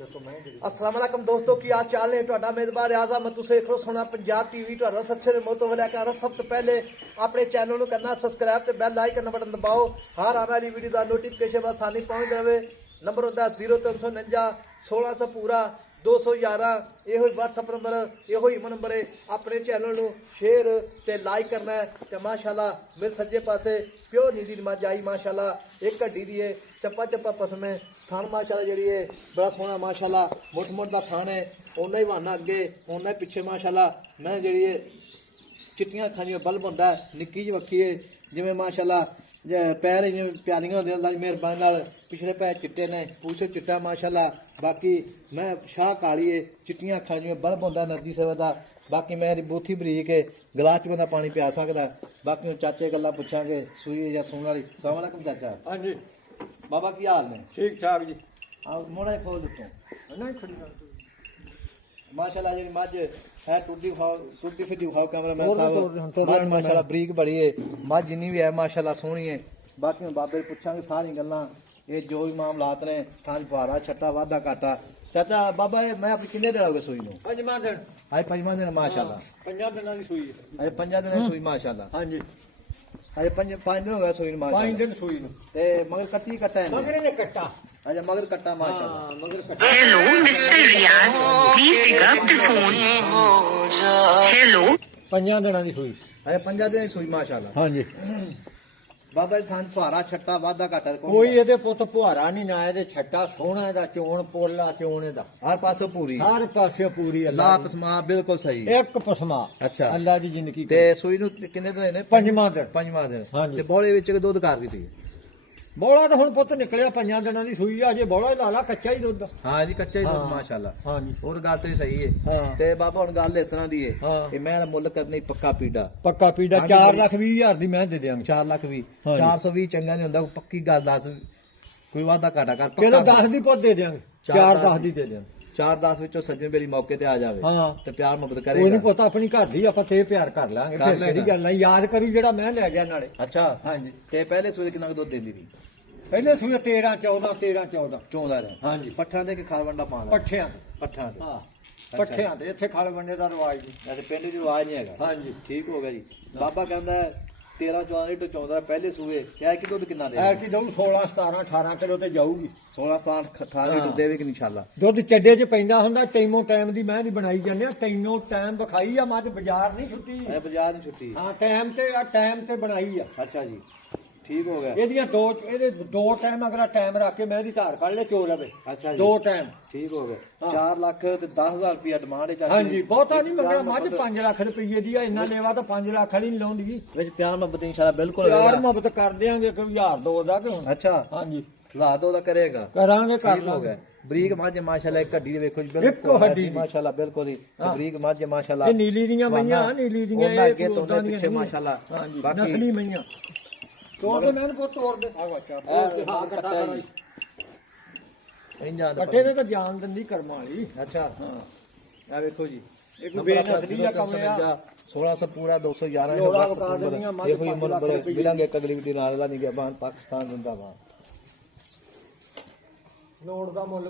अस्सलाम वालेकुम दोस्तों की आज चाल ने ਤੁਹਾਡਾ ਮੇਜ਼ਬਾਨ ਰਿਆਜ਼ ਅਹਿਮਦ ਤੁਸੀਂ ਦੇਖੋ ਸੋਨਾ ਪੰਜਾਬ ਟੀਵੀ ਤੁਹਾਡਾ ਸੱਚੇ ਦੇ ਮੋਤੋ ਵਾਲਾ ਕਰ ਸਭ ਤੋਂ ਪਹਿਲੇ ਆਪਣੇ ਚੈਨਲ ਨੂੰ ਕਰਨਾ ਸਬਸਕ੍ਰਾਈਬ ਤੇ ਬੈਲ ਆਈਕਨ ਬਟਨ ਦਬਾਓ ਹਰ ਆਉਣ ਵਾਲੀ ਵੀਡੀਓ ਦਾ ਨੋਟੀਫਿਕੇਸ਼ਨ ਆਸਾਨੀ ਪਹੁੰਚ ਜਾਵੇ ਨੰਬਰ ਹੁੰਦਾ 0349 1600 ਪੂਰਾ 211 ਇਹੋ ਹੀ WhatsApp ਨੰਬਰ ਇਹੋ ਹੀ ਨੰਬਰ ਹੈ ਆਪਣੇ ਚੈਨਲ ਨੂੰ ਸ਼ੇਅਰ ਤੇ ਲਾਈਕ ਕਰਨਾ ਤੇ ਮਾਸ਼ਾਅੱਲਾ ਮੇਰੇ ਸੱਜੇ ਪਾਸੇ ਪਿਓ ਨੀਂਦੀ ਮੱਝ ਆਈ ਮਾਸ਼ਾਅੱਲਾ ਇੱਕ ਹੱਡੀ ਦੀ ਹੈ ਚੱਪਾ ਚੱਪਾ ਪਸਮੇ ਥਾਣ ਮਾਸ਼ਾਅੱਲਾ ਜਿਹੜੀ ਹੈ ਬੜਾ ਸੋਹਣਾ ਮਾਸ਼ਾਅੱਲਾ ਮੁੱਠ ਮੁੱਠ ਦਾ ਥਾਣ ਹੈ ਉਹਨਾਂ ਹੀ ਵਾਹਨਾ ਅੱਗੇ ਉਹਨਾਂ ਹੀ ਪਿੱਛੇ ਮਾਸ਼ਾਅੱਲਾ ਮੈਂ ਜਿਹੜੀ ਹੈ ਚਿੱਟੀਆਂ ਅੱਖਾਂ ਜਿਹੀਆਂ ਬਲਬ ਹੁੰਦਾ ਨਿੱਕੀ ਜਿਹੀ ਵੱਖੀ ਹੈ ਜਿਵੇਂ ਮਾਸ਼ਾਅੱਲਾ पैर जिवें प्यारियां होंदियां अल्लाह दी मेहरबानी नाल पिछले पैर चिट्टे ने पूछे चिट्टा माशाअल्लाह बाकी मैं शाह काली है चिट्टियां अखां जिवें बल्ब होंदा एनर्जी सेवा दा बाकी मेरी बूथी बरीक है गिलास च बंदा पानी पिया सकदा बाकी चाचे गल्लां पुछांगे सूई या सूण वाली अस्सलाम वालेकुम चाचा हां जी बाबा की हाल ने ठीक ठाक जी आ मोड़ा खोल दित्तो नहीं खड़ी माशाअल्लाह जी मज है टूटी फिटी खाओ कैमरा मैन साहब मज माशाअल्लाह बरीक बड़ी है मज जिन्नी भी है माशाअल्लाह सोहनी है बाकी बाबे पुछांगे सारी गल्लां ये जो भी मामलात ने थां फुहारा छट्टा वाधा घाटा चाचा बाबा मैं अपनी किन्ने दिन हो गए सूई नु पंजवां दिन आज पंजवां दिन माशाअल्लाह 5 दिनां दी सूई आज 5 दिन सूई माशाअल्लाह हां जी आज 5 दिन हो गए सूई माशाअल्लाह 5 दिन सूई नु ते मगर कट्टी कट्टा है मगर ने कट्टा अच्छा मगर कट्टा माशाअल्लाह हां मगर कट्टा Hello, Mr. Riaz. Please pick up the phone. Hello. 5 दिनां दी सूई आज 5 दिन सूई माशाअल्लाह हां जी बाबा जी थां फुहारा छट्टा वाधा घाटा ਕੋਈ ਇਹਦੇ ਪੁੱਤ ਪੁਹਾਰਾ ਨਹੀਂ ਨਾ ਇਹਦੇ ਛੱਟਾ ਸੋਹਣਾ ਇਹਦਾ ਚੋਣ ਪੋਲਾ ਚੋਣ ਇਹਦਾ हर पासों पूरी ਹਰ ਪਾਸੇ ਪੂਰੀ ला ਅੱਲਾਹ पसमा बिल्कुल सही ਇੱਕ ਪਸਮਾ ਅੱਛਾ ਅੱਲਾਹ ਦੀ ਜ਼ਿੰਦਗੀ ਤੇ ਸੂਈ ਨੂੰ ਕਿੰਨੇ ਦਿਨ ਨੇ ਪੰਜਵਾਂ ਦਿਨ ਪੰਜਵਾਂ ਦਿਨ ਹਾਂਜੀ। ਤੇ ਬੋਲੇ ਵਿੱਚ ਦੁੱਧ ਕਰ ਦਿੱਤੀ ਬੋਲਾ ਤਾਂ ਹੁਣ ਪੁੱਤ ਨਿਕਲਿਆ 5 ਦਿਨਾਂ ਦੀ ਸੂਈ ਆ ਜੇ ਬੋਲਾ ਲਾ ਲਾ ਕੱਚਾ ਹੀ ਦੁੱਧ ਹਾਂ ਜੀ ਕੱਚਾ ਹੀ ਦੁੱਧ ਹਾਂ। ਮਾਸ਼ਾਅੱਲਾ ਹਾਂ ਜੀ ਹੋਰ ਗੱਲ ਤੇ ਸਹੀ ਹੈ ਹਾਂ ਤੇ ਬਾਬਾ ਹੁਣ ਗੱਲ ਇਸ ਤਰ੍ਹਾਂ ਦੀ ਹੈ ਹਾਂ। ਕਿ ਮੈਂ ਮੁੱਲ ਕਰਨੀ ਪੱਕਾ ਪੀੜਾ ਪੱਕਾ ਪੀੜਾ ਹਾਂਜੀ 4,20,000 ਦੀ ਮੈਂ ਦੇ ਦਿਆਂਗੇ 4 ਲੱਖ ਵੀ ਹਾਂ ਜੀ। 420 ਚੰਗਾ ਨਹੀਂ ਹੁੰਦਾ ਪੱਕੀ ਗੱਲ ਦੱਸ ਕੋਈ ਵਾਦਾ ਘਾਟਾ ਕਰ ਚਲੋ 10 ਦੀ ਪੁੱਤ ਦੇ ਦਿਆਂਗੇ ਚਾਰ 4-10 ਦੀ ਦੇ ਦਿਆਂਗੇ 4-10 ਵਿੱਚੋਂ ਸੱਜਣ ਬੇਲੀ ਮੌਕੇ ਤੇ ਆ ਜਾਵੇ ਹਾਂ ਤੇ ਪਿਆਰ ਮੁਹੱਬਤ ਕੋਈ ਨਹੀਂ ਕਰੇਗਾ ਪਤਾ ਆਪਣੀ ਘਰ ਦੀ ਆਪਾਂ ਤੇ ਪਿਆਰ ਕਰ ਲਾਂਗੇ ਕਰ ਫਿਰ ਕਿਹੜੀ ਲੈਣਾ। ਗੱਲ ਹੈ ਯਾਦ ਕਰੀ ਜਿਹੜਾ ਮੈਂ ਲੈ ਗਿਆ ਨਾਲੇ ਅੱਛਾ ਹਾਂਜੀ ਤੇ ਪਹਿਲੇ ਸੂਏ ਕਿੰਨਾ ਕੁ ਦੁੱਧ ਦਿੰਦੀ ਸੀ ਪਹਿਲੇ ਸੂਏ 13-14 ਚੋਂਦਾ ਰਹੇ ਹਾਂਜੀ ਪੱਠਾਂ ਦੇ ਕਿ ਖਾਲਵੰਡਾ ਪਾਉਂਦਾ ਪੱਠਿਆਂ ਤੇ ਪੱਠਾਂ ਦੇ ਹਾਂ ਪੱਠਿਆਂ ਤੇ ਇੱਥੇ ਖਲ ਬੰਨੇ ਦਾ ਰਿਵਾਜ ਨਹੀਂ ਐਸੇ ਪਿੰਡ ਦੀ ਆਵਾਜ਼ ਨਹੀਂ ਹੈਗਾ ਹਾਂਜੀ ਠੀਕ ਹੋ ਗਿਆ ਜੀ ਬਾਬਾ ਕਹਿੰਦਾ 13-14 ਲੀਟਰ ਚੋਂਦਾ ਪਹਿਲੇ ਸੂਏ ਕਿਹਾ ਕਿ ਦੁੱਧ ਕਿੰਨਾ ਦੇ ਐ ਕਿ ਦਊ 16-17-18 ਕਿਲੋ ਤੇ ਜਾਊਗੀ 16-18 ਲੀਟਰ ਦੇਵੇਗੀ ਇਨਸ਼ਾਅੱਲਾ ਦੁੱਧ ਚੱਡੇ 'ਚ ਪੈਂਦਾ ਹੁੰਦਾ ਟਾਈਮੋ ਟਾਈਮ ਦੀ ਮੈਂ ਦੀ ਬਣਾਈ ਜਾਂਦੇ ਆ ਟਾਈਮੋ ਟਾਈਮ ਵਿਖਾਈ ਆ ਮੱਝ ਬਾਜ਼ਾਰ ਨਹੀਂ ਛੁੱਟੀ ਇਹ ਬਾਜ਼ਾਰ ਨਹੀਂ ਛੁੱਟੀ ਹਾਂ ਟਾਈਮ ਤੇ ਬਣਾਈ ਆ ਅੱਛਾ ਜੀ ਠੀਕ ਹੋ ਗਿਆ ਇਹਦੇ ਦੋ ਟਾਈਮ ਅਗਲਾ ਟਾਈਮ ਰੱਖ ਕੇ ਮੈਂ ਇਹਦੀ ਧਾਰ ਕੱਢ ਲੈ ਚੋ ਲਵੇ ਅੱਛਾ ਜੀ ਦੋ ਟਾਈਮ ਠੀਕ ਹੋ ਗਿਆ ਹਾਂ। 4 ਲੱਖ ਤੇ 10,000 ਰੁਪਇਆ ਡਿਮਾਂਡ ਹੈ ਚਾਚੀ ਹਾਂਜੀ ਬਹੁਤਾ ਨਹੀਂ ਮੰਗਣਾ ਮੱਝ 5 ਲੱਖ ਰੁਪਏ ਦੀ ਆ ਇੰਨਾ ਲੈਵਾ ਤਾਂ 5 ਲੱਖ ਵਾਲੀ ਨਹੀਂ ਲਾਉਂਦੀ ਵਿੱਚ ਪਿਆਰ ਮੁਹੱਬਤ ਇਨਸ਼ਾਅੱਲਾ ਬਿਲਕੁਲ ਯਾਰ ਹੋਵੇਗਾ। ਮੁਹੱਬਤ ਕਰ ਦਿਆਂਗੇ ਕੋਈ 1,000-2 ਦਾ ਕਿ ਹੁਣ ਅੱਛਾ ਹਾਂਜੀ ਰਾਤ ਉਹਦਾ ਕਰੇਗਾ ਕਰਾਂਗੇ ਕਰ ਠੀਕ ਹੋ ਲਾਂਗੇ ਗਿਆ ਬਰੀਕ ਮੱਝ ਮਾਸ਼ਾਅੱਲਾ ਇੱਕ ਹੱਡੀ ਦੇ ਵੇਖੋ ਜੀ ਇੱਕੋ ਹੱਡੀ ਦੀ। ਮਾਸ਼ਾਅੱਲਾ ਬਿਲਕੁਲ ਹੀ ਤੇ ਹਾਂ। ਬਰੀਕ ਮੱਝ ਮਾਸ਼ਾਅੱਲਾ ਇਹ ਨੀਲੀ ਦੀਆਂ ਮਈਆਂ ਨੀਲੀ ਦੀਆਂ ਉਹਨਾਂ ਇਹ ਅੱਗੇ ਤੋਂ ਉਦਾਂ ਦੀਆਂ ਪਿੱਛੇ ਨਹੀਂ। ਮਾਸ਼ਾਅੱਲਾ ਹਾਂਜੀ ਬਾਕੀ ਨਸਲੀ ਮਈਆਂ ਤੋੜ ਦੇ ਮੈਨੂੰ ਕੋ ਤੋੜ ਦੇ ਹਾਂ ਕੱਟਾ ਕਰਾਈ ਇੰਜਾਂ ਦਾ ਕੱਟੇ ਨੇ ਤਾਂ ਜਾਨ ਦਿੰਦੀ ਕਰਮਾਂ ਵਾਲੀ ਅੱਛਾ ਹਾਂ ਆ ਵੇਖੋ ਜੀ ਇਹ ਕੋਈ ਬੇਨਸਲੀ ਦਾ ਕੰਮ ਆ 1600 ਪੂਰਾ 211 ਲੋੜਾ ਵਕਾ ਦੇਣੀਆਂ, ਮੱਝ ਇਹ ਕੋਈ 5 ਲੱਖ ਰੁਪਏ ਮਿਲਾਂਗੇ ਇੱਕ ਅਗਲੀ ਵੀਡੀਓ ਨਾਲ ਦਾ ਨਹੀਂ ਗਿਆ ਪਾਕਿਸਤਾਨ ਜਿੰਦਾਬਾਦ ਲੋੜ ਦਾ ਮੁੱਲ